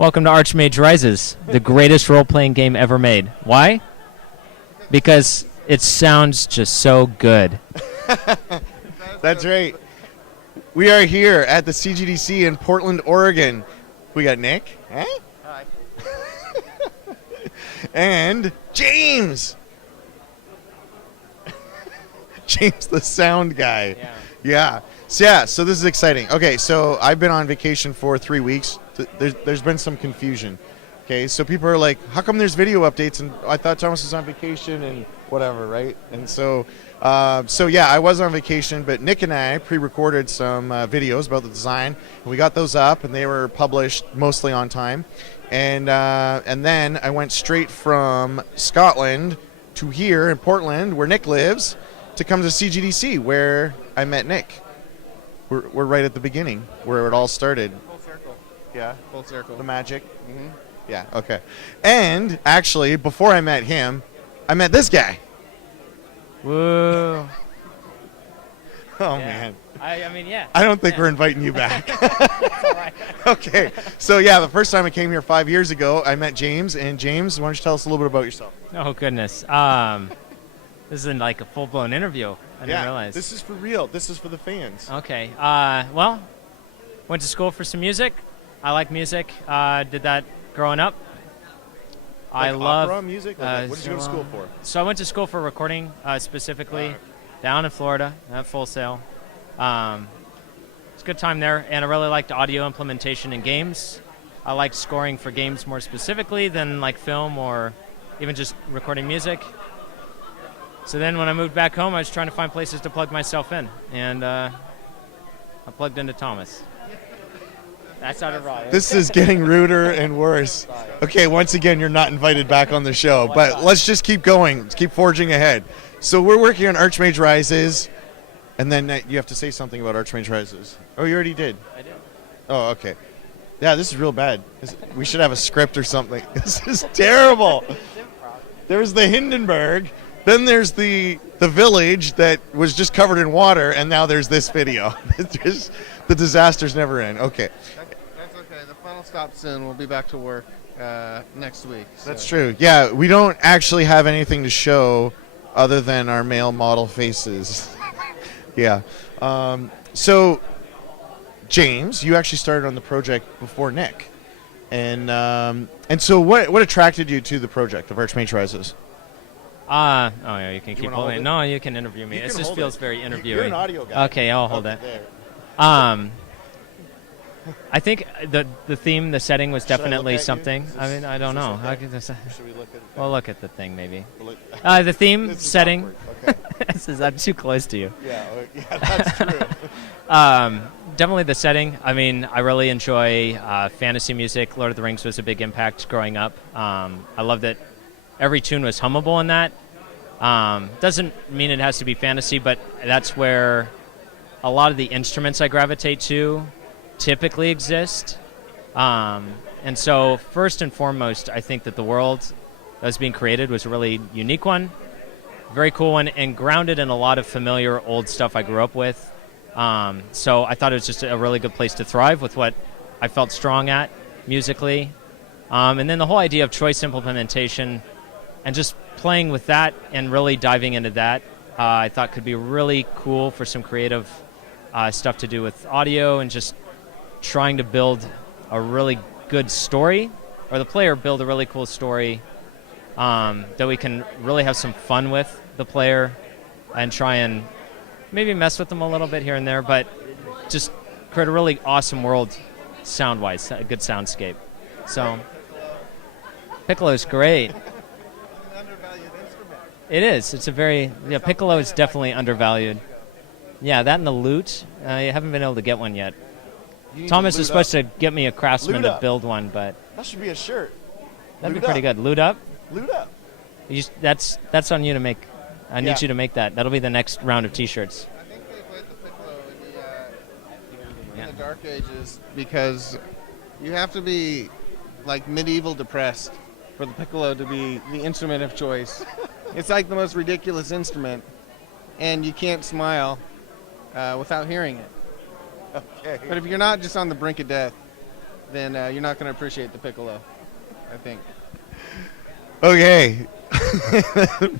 Welcome to Archmage Rises, the greatest role-playing game ever made. Why? Because it sounds just so good. That's right. We are here at the CGDC in Portland, Oregon. We got Nick. Eh? Hi. And James. James, the sound guy. Yeah. So this is exciting. Okay, so I've been on vacation for 3 weeks. There's been some confusion. Okay, so people are like, how come there's video updates? And I thought Thomas was on vacation and whatever, right? And so yeah, I was on vacation, but Nick and I pre-recorded some videos about the design. And we got those up, and they were published mostly on time. And then I went straight from Scotland to here in Portland, where Nick lives, to come to CGDC, where I met Nick. We're right at the beginning, where it all started. Full circle. Yeah. Full circle. The magic. Mm-hmm. Yeah, okay. And actually, before I met him, I met this guy. Whoa. Oh, Yeah. man. I mean, yeah. I don't think we're inviting you back. That's all right. Okay. So, yeah, the first time I came here 5 years ago, I met James. And, James, why don't you tell us a little bit about yourself? Oh, goodness. This isn't like a full-blown interview. I didn't realize. This is for real. This is for the fans. Okay. Well, went to school for some music. I like music. Did that growing up. I love opera music. Like what did you go to school for? So I went to school for recording, specifically down in Florida at Full Sail. It's a good time there, and I really liked audio implementation in games. I liked scoring for games more specifically than like film or even just recording music. So then when I moved back home, I was trying to find places to plug myself in, and I plugged into Thomas. That sounded right. This is getting ruder and worse. Okay, once again, you're not invited back on the show, but let's just keep going. Let's keep forging ahead. So we're working on Archmage Rises, and then you have to say something about Archmage Rises. Oh, you already did? I did. Oh, okay. Yeah, this is real bad. We should have a script or something. This is terrible. There's the Hindenburg. Then there's the village that was just covered in water, and now there's this video. The disasters never end. Okay. That's okay. The final stop soon. We'll be back to work next week. So. That's true. Yeah, we don't actually have anything to show other than our male model faces. Yeah. So, James, you actually started on the project before Nick. And so what attracted you to the project of Archmage Rises? Oh, yeah, you can keep wanna holding hold it. it? No, you can interview me. You It can just hold feels it. very interviewing. You're an audio guy. Okay, I'll hold it. There. I think the theme, the setting was Should I look definitely at you? something. Is I mean, I don't this know. okay? I could just, Should we look at we'll look at the thing maybe. the The theme, This is setting. awkward. Okay. Is that too close to you? Yeah, that's true. Definitely the setting. I mean, I really enjoy fantasy music. Lord of the Rings was a big impact growing up. I love that every tune was hummable in that. Doesn't mean it has to be fantasy, but that's where a lot of the instruments I gravitate to typically exist. And so first and foremost, I think that the world that was being created was a really unique one, very cool one, and grounded in a lot of familiar old stuff I grew up with. So I thought it was just a really good place to thrive with what I felt strong at musically. And then the whole idea of choice implementation and just playing with that and really diving into that, I thought could be really cool for some creative stuff to do with audio and just trying to build a really good story, or the player build a really cool story that we can really have some fun with the player and try and maybe mess with them a little bit here and there, but just create a really awesome world sound-wise, a good soundscape. So, Piccolo's great. It is. It's a very, piccolo is definitely undervalued. Yeah, that and the lute. I haven't been able to get one yet. Thomas is supposed to get me a craftsman to build one, but That should be a shirt. that'd Lute be pretty up. good. Lute up? Loot up. That's on you to make. I need Yeah. you to make that. That'll be the next round of T-shirts. I think they played the piccolo in Yeah. the Dark Ages because you have to be like medieval depressed for the piccolo to be the instrument of choice. It's like the most ridiculous instrument, and you can't smile without hearing it. Okay. But if you're not just on the brink of death, then you're not going to appreciate the piccolo, I think. Okay.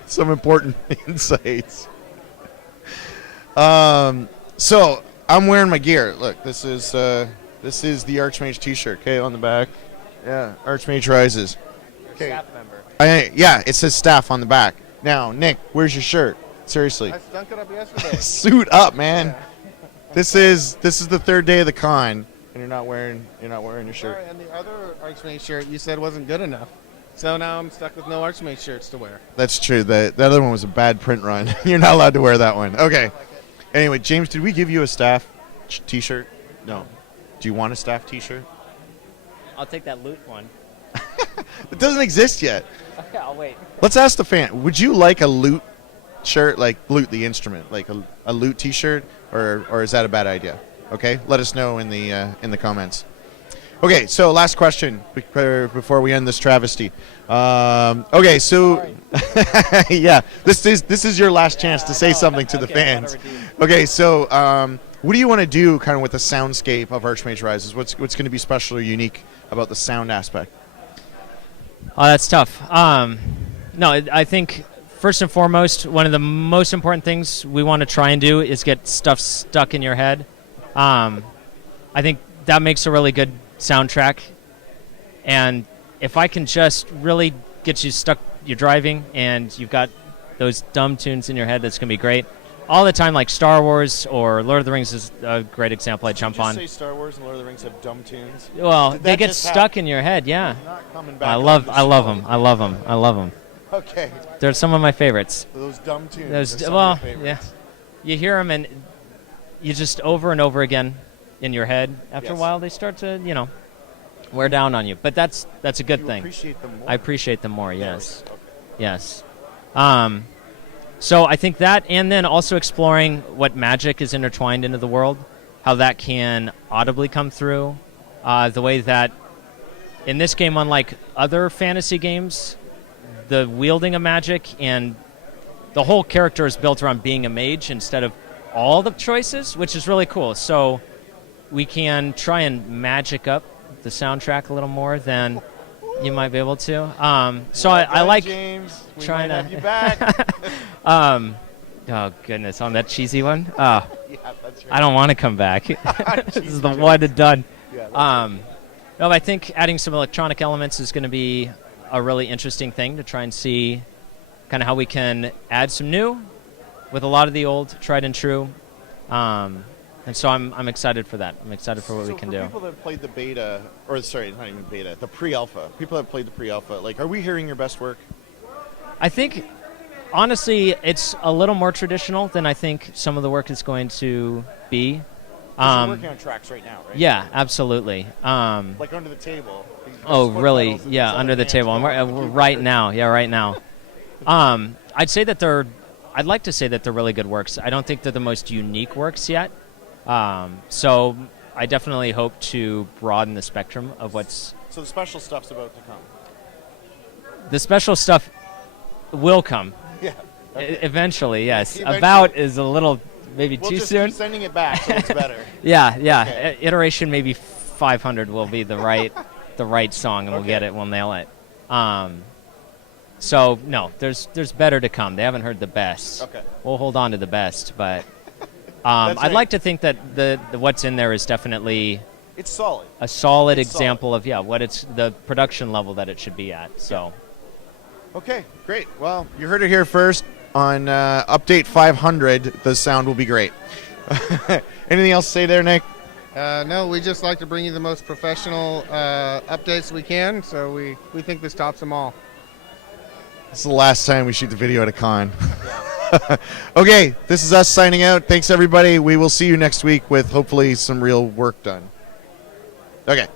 Some important insights. So I'm wearing my gear. Look, this is the Archmage T-shirt. Okay, on the back. Yeah, Archmage Rises. Okay. Staff member. Yeah, it says staff on the back. Now, Nick, where's your shirt? Seriously. I stunk it up yesterday. Suit up, man. Yeah. This is the third day of the con, and you're not wearing your shirt. Sorry, and the other Archmage shirt you said wasn't good enough. So now I'm stuck with no Archmage shirts to wear. That's true. The other one was a bad print run. You're not allowed to wear that one. Okay. Anyway, James, did we give you a staff T-shirt? No. Do you want a staff T-shirt? I'll take that loot one. It doesn't exist yet. Okay, I'll wait. Let's ask the fan. Would you like a loot shirt, like loot the instrument, like a loot T-shirt, or is that a bad idea? Okay, let us know in the comments. Okay, so last question before we end this travesty. Okay, so yeah, this is your last chance to say something to the fans. Okay, so what do you want to do, kind of with the soundscape of Archmage Rises? What's going to be special or unique about the sound aspect? Oh, that's tough. No, I think first and foremost, one of the most important things we want to try and do is get stuff stuck in your head. I think that makes a really good soundtrack. And if I can just really get you stuck, you're driving, and you've got those dumb tunes in your head, that's going to be great. All the time, like Star Wars or Lord of the Rings is a great example I jump on. Did you just say Star Wars and Lord of the Rings have dumb tunes? Well, they get stuck in your head, yeah. Not coming back I love them. Okay. They're some of my favorites. Those dumb tunes. Those, are some well, of your favorites. yeah. You hear them, and you just over and over again in your head. After a while, they start to, wear down on you. But that's a good thing. Appreciate them more. I appreciate them more. Yes. Okay. Yes. So I think that, and then also exploring what magic is intertwined into the world, how that can audibly come through, the way that in this game, unlike other fantasy games, the wielding of magic and the whole character is built around being a mage instead of all the choices, which is really cool. So we can try and magic up the soundtrack a little more than you might be able to. So I like James. We trying might to have you back. Oh goodness, on that cheesy one. Yeah, that's right. I don't want to come back. This is the one and done. Yeah, no, I think adding some electronic elements is going to be a really interesting thing to try and see kind of how we can add some new with a lot of the old tried and true. And so I'm excited for that. I'm excited for what we can do. So for people that have played the beta, or sorry, not even beta, the pre-alpha, people that have played the pre-alpha, like, are we hearing your best work? I think, honestly, it's a little more traditional than I think some of the work is going to be. You're working on tracks right now, right? Yeah, absolutely. Like under the table. Oh, really? Yeah, under the table. Right now. Yeah, right now. I'd like to say that they're really good works. I don't think they're the most unique works yet. So I definitely hope to broaden the spectrum of what's... So the special stuff's about to come. The special stuff will come. Yeah. Okay. Eventually. Eventually, yes. About is a little maybe We'll too just soon. keep sending it back so it's better. Yeah. Okay. Iteration maybe 500 will be the right song, and we'll get it. We'll nail it. So no, there's better to come. They haven't heard the best. Okay. We'll hold on to the best, but That's I'd right. like to think that the what's in there is definitely It's solid. a solid It's example of what it's the production level that it should be at. So Okay, great. Well, you heard it here first. On update 500, the sound will be great. Anything else to say there, Nick? No, we just like to bring you the most professional updates we can, so we think this tops them all. This is the last time we shoot the video at a con. Okay, this is us signing out. Thanks, everybody. We will see you next week with hopefully some real work done. Okay.